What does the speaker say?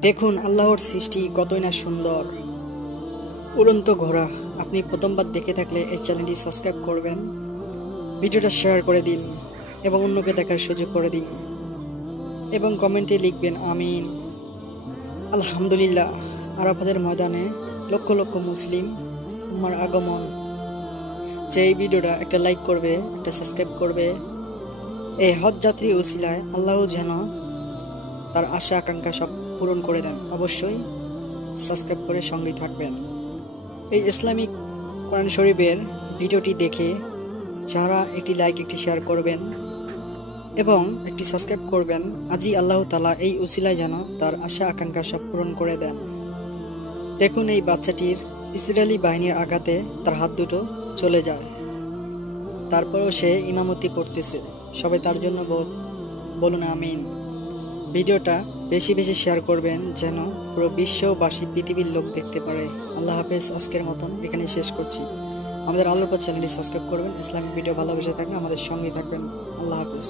দেখুন আল্লাহর সৃষ্টি কতই না সুন্দর। উড়ন্ত ঘোড়া, আপনি প্রথমবার দেখে থাকলে এই চ্যানেলটি সাবস্ক্রাইব করবেন, ভিডিওটা শেয়ার করে দিন এবং অন্যকে দেখার সুযোগ করে দিন এবং কমেন্টে লিখবেন আমিন। আলহামদুলিল্লাহ। আরাফাতের ময়দানে লক্ষ লক্ষ মুসলিম উম্মার আগমন। যে এই ভিডিওটা একটা লাইক করবে, একটা সাবস্ক্রাইব করবে, এই হজ যাত্রী উসিলায় আল্লাহ যেন তার আশা আকাঙ্ক্ষা সব পূরণ করে দেন। অবশ্যই সাবস্ক্রাইব করে সঙ্গেই থাকবেন। এই ইসলামিক কোরআন শরীফের ভিডিওটি দেখে যারা একটি লাইক একটি শেয়ার করবেন এবং একটি সাবস্ক্রাইব করবেন, আজই আল্লাহ তাআলা এই উসিলায় যেন তার আশা আকাঙ্ক্ষা সব পূরণ করে দেন। দেখুন এই বাচ্চাটির ইসরায়েলি বাহিনীর আঘাতে তার হাত দুটো চলে যায়, তারপরেও সে ইমামতি করতেছে। সবাই তার জন্য বলুন আমিন। ভিডিওটা বেশি বেশি শেয়ার করবেন যেন পুরো বিশ্ববাসী পৃথিবীর লোক দেখতে পারে। আল্লাহ হাফেজ। আজকের মতন এখানে শেষ করছি। আমাদের আলোর পথ চ্যানেলটি সাবস্ক্রাইব করবেন। ইসলামিক ভিডিও ভালোবেসে থাকলে আমাদের সঙ্গেই থাকবেন। আল্লাহ হাফেজ।